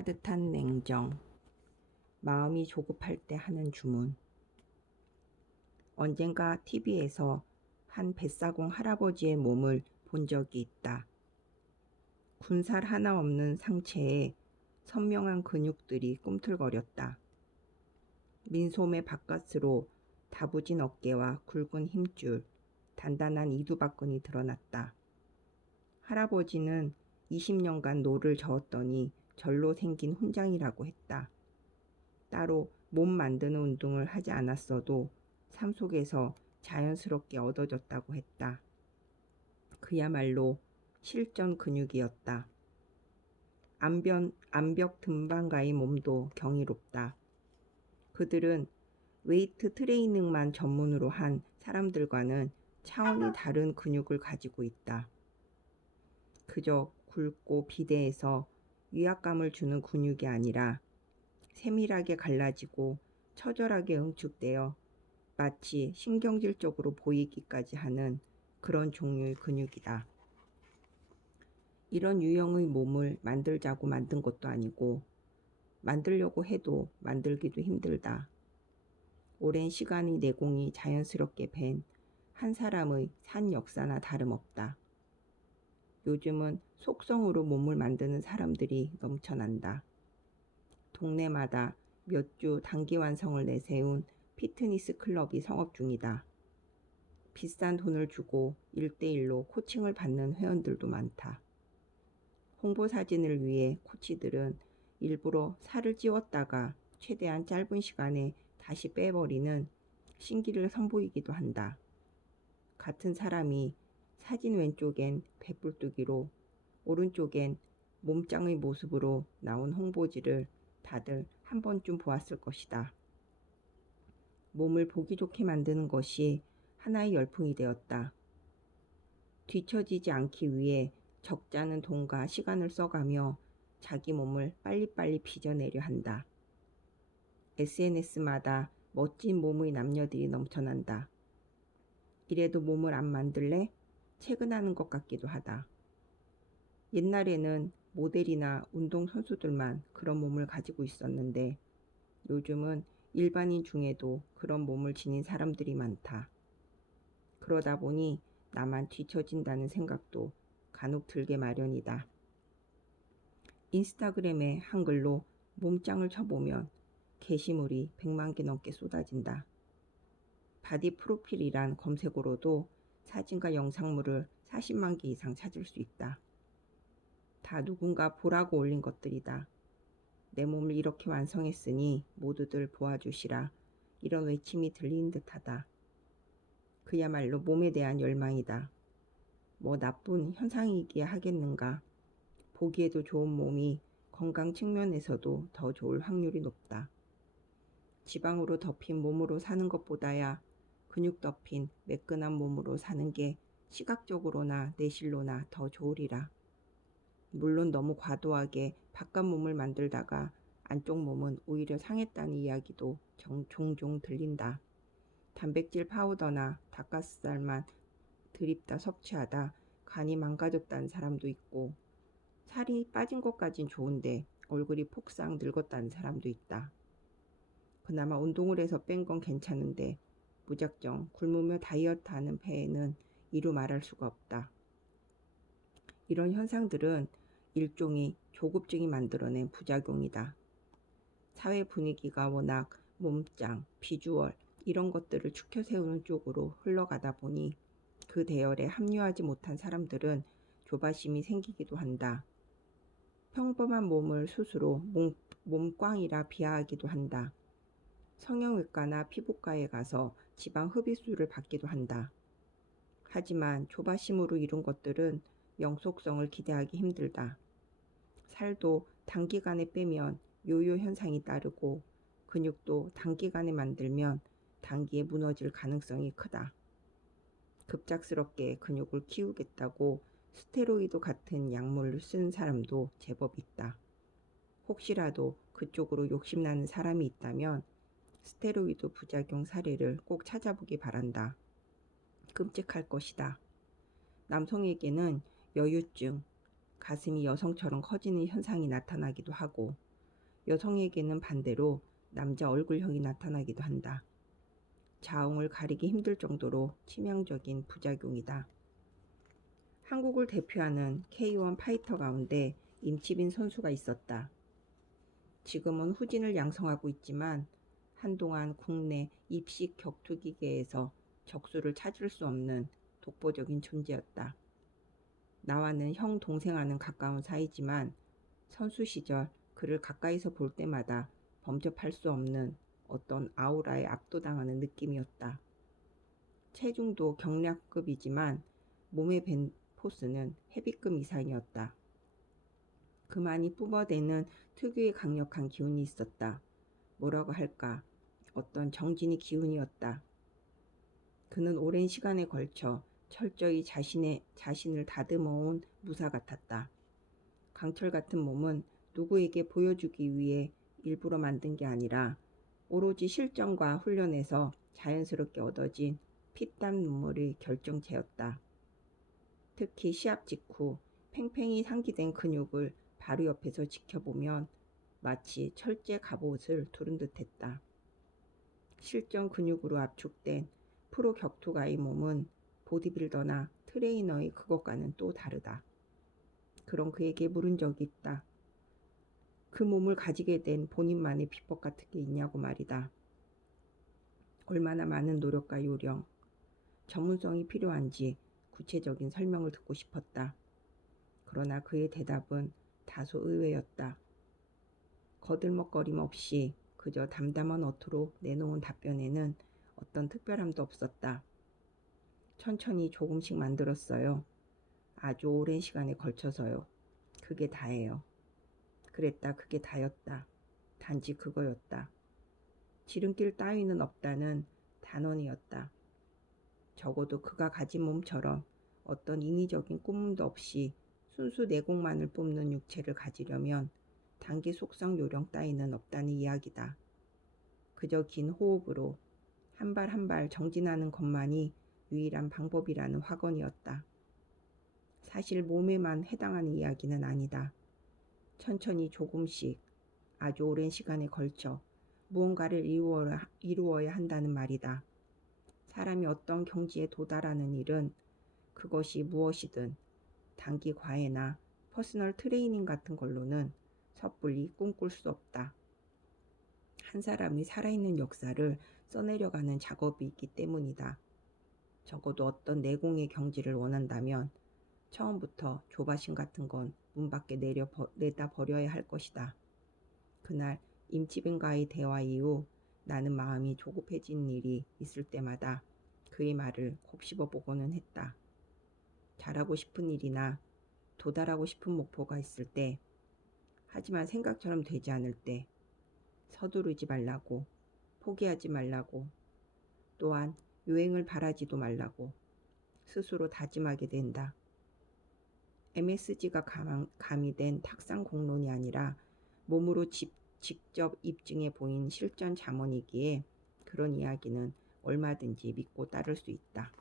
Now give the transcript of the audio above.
따뜻한 냉정, 마음이 조급할 때 하는 주문. 언젠가 TV에서 한 뱃사공 할아버지의 몸을 본 적이 있다. 군살 하나 없는 상체에 선명한 근육들이 꿈틀거렸다. 민소매 바깥으로 다부진 어깨와 굵은 힘줄, 단단한 이두박근이 드러났다. 할아버지는 20년간 노를 저었더니 절로 생긴 훈장이라고 했다. 따로 몸 만드는 운동을 하지 않았어도 삶 속에서 자연스럽게 얻어졌다고 했다. 그야말로 실전 근육이었다. 암벽 등반가의 몸도 경이롭다. 그들은 웨이트 트레이닝만 전문으로 한 사람들과는 차원이 다른 근육을 가지고 있다. 그저 굵고 비대해서 위압감을 주는 근육이 아니라 세밀하게 갈라지고 처절하게 응축되어 마치 신경질적으로 보이기까지 하는 그런 종류의 근육이다. 이런 유형의 몸을 만들자고 만든 것도 아니고 만들려고 해도 만들기도 힘들다. 오랜 시간의 내공이 자연스럽게 밴 한 사람의 산 역사나 다름없다. 요즘은 속성으로 몸을 만드는 사람들이 넘쳐난다. 동네마다 몇 주 단기 완성을 내세운 피트니스 클럽이 성업 중이다. 비싼 돈을 주고 1대1로 코칭을 받는 회원들도 많다. 홍보 사진을 위해 코치들은 일부러 살을 찌웠다가 최대한 짧은 시간에 다시 빼버리는 신기를 선보이기도 한다. 같은 사람이 사진 왼쪽엔 배불뚝이로 오른쪽엔 몸짱의 모습으로 나온 홍보지를 다들 한 번쯤 보았을 것이다. 몸을 보기 좋게 만드는 것이 하나의 열풍이 되었다. 뒤처지지 않기 위해 적잖은 돈과 시간을 써가며 자기 몸을 빨리빨리 빚어내려 한다. SNS마다 멋진 몸의 남녀들이 넘쳐난다. 이래도 몸을 안 만들래? 퇴근하는 것 같기도 하다. 옛날에는 모델이나 운동선수들만 그런 몸을 가지고 있었는데 요즘은 일반인 중에도 그런 몸을 지닌 사람들이 많다. 그러다 보니 나만 뒤처진다는 생각도 간혹 들게 마련이다. 인스타그램에 한글로 몸짱을 쳐보면 게시물이 100만 개 넘게 쏟아진다. 바디 프로필이란 검색어로도 사진과 영상물을 40만 개 이상 찾을 수 있다. 다 누군가 보라고 올린 것들이다. 내 몸을 이렇게 완성했으니 모두들 보아주시라. 이런 외침이 들리는 듯하다. 그야말로 몸에 대한 열망이다. 뭐 나쁜 현상이기야 하겠는가. 보기에도 좋은 몸이 건강 측면에서도 더 좋을 확률이 높다. 지방으로 덮인 몸으로 사는 것보다야 근육 덮인 매끈한 몸으로 사는 게 시각적으로나 내실로나 더 좋으리라. 물론 너무 과도하게 바깥 몸을 만들다가 안쪽 몸은 오히려 상했다는 이야기도 종종 들린다. 단백질 파우더나 닭가슴살만 드립다 섭취하다 간이 망가졌다는 사람도 있고 살이 빠진 것까진 좋은데 얼굴이 폭삭 늙었다는 사람도 있다. 그나마 운동을 해서 뺀 건 괜찮은데 무작정 굶으며 다이어트하는 폐에는 이루 말할 수가 없다. 이런 현상들은 일종의 조급증이 만들어낸 부작용이다. 사회 분위기가 워낙 몸짱, 비주얼 이런 것들을 축혀 세우는 쪽으로 흘러가다 보니 그 대열에 합류하지 못한 사람들은 조바심이 생기기도 한다. 평범한 몸을 스스로 몸꽝이라 비하하기도 한다. 성형외과나 피부과에 가서 지방 흡입술을 받기도 한다. 하지만 조바심으로 이룬 것들은 영속성을 기대하기 힘들다. 살도 단기간에 빼면 요요 현상이 따르고 근육도 단기간에 만들면 단기에 무너질 가능성이 크다. 급작스럽게 근육을 키우겠다고 스테로이드 같은 약물을 쓰는 사람도 제법 있다. 혹시라도 그쪽으로 욕심나는 사람이 있다면 스테로이드 부작용 사례를 꼭 찾아보기 바란다. 끔찍할 것이다. 남성에게는 여유증, 가슴이 여성처럼 커지는 현상이 나타나기도 하고 여성에게는 반대로 남자 얼굴형이 나타나기도 한다. 자웅을 가리기 힘들 정도로 치명적인 부작용이다. 한국을 대표하는 K1 파이터 가운데 임치빈 선수가 있었다. 지금은 후진을 양성하고 있지만 한동안 국내 입식 격투기계에서 적수를 찾을 수 없는 독보적인 존재였다. 나와는 형 동생와는 가까운 사이지만 선수 시절 그를 가까이서 볼 때마다 범접할 수 없는 어떤 아우라에 압도당하는 느낌이었다. 체중도 경량급이지만 몸에 밴 포스는 헤비급 이상이었다. 그만이 뿜어대는 특유의 강력한 기운이 있었다. 뭐라고 할까? 어떤 정진의 기운이었다. 그는 오랜 시간에 걸쳐 철저히 자신을 다듬어온 무사 같았다. 강철 같은 몸은 누구에게 보여주기 위해 일부러 만든 게 아니라 오로지 실전과 훈련에서 자연스럽게 얻어진 피땀 눈물의 결정체였다. 특히 시합 직후 팽팽히 상기된 근육을 바로 옆에서 지켜보면 마치 철제 갑옷을 두른 듯했다. 실전 근육으로 압축된 프로 격투가의 몸은 보디빌더나 트레이너의 그것과는 또 다르다. 그런 그에게 물은 적이 있다. 그 몸을 가지게 된 본인만의 비법 같은 게 있냐고 말이다. 얼마나 많은 노력과 요령, 전문성이 필요한지 구체적인 설명을 듣고 싶었다. 그러나 그의 대답은 다소 의외였다. 거들먹거림 없이 그저 담담한 어투로 내놓은 답변에는 어떤 특별함도 없었다. 천천히 조금씩 만들었어요. 아주 오랜 시간에 걸쳐서요. 그게 다예요. 그랬다. 그게 다였다. 단지 그거였다. 지름길 따위는 없다는 단언이었다. 적어도 그가 가진 몸처럼 어떤 인위적인 꾸밈도 없이 순수 내공만을 뿜는 육체를 가지려면 단기 속성 요령 따위는 없다는 이야기다. 그저 긴 호흡으로 한 발 한 발 정진하는 것만이 유일한 방법이라는 확언이었다. 사실 몸에만 해당하는 이야기는 아니다. 천천히 조금씩 아주 오랜 시간에 걸쳐 무언가를 이루어야 한다는 말이다. 사람이 어떤 경지에 도달하는 일은 그것이 무엇이든 단기 과외나 퍼스널 트레이닝 같은 걸로는 섣불리 꿈꿀 수 없다. 한 사람이 살아있는 역사를 써내려가는 작업이 있기 때문이다. 적어도 어떤 내공의 경지를 원한다면 처음부터 조바심 같은 건 문 밖에 내다 버려야 할 것이다. 그날 임치빈과의 대화 이후 나는 마음이 조급해진 일이 있을 때마다 그의 말을 곱씹어 보고는 했다. 잘하고 싶은 일이나 도달하고 싶은 목표가 있을 때, 하지만 생각처럼 되지 않을 때 서두르지 말라고, 포기하지 말라고, 또한 요행을 바라지도 말라고 스스로 다짐하게 된다. MSG가 가미된 탁상 공론이 아니라 몸으로 직접 입증해 보인 실전 잠언이기에 그런 이야기는 얼마든지 믿고 따를 수 있다.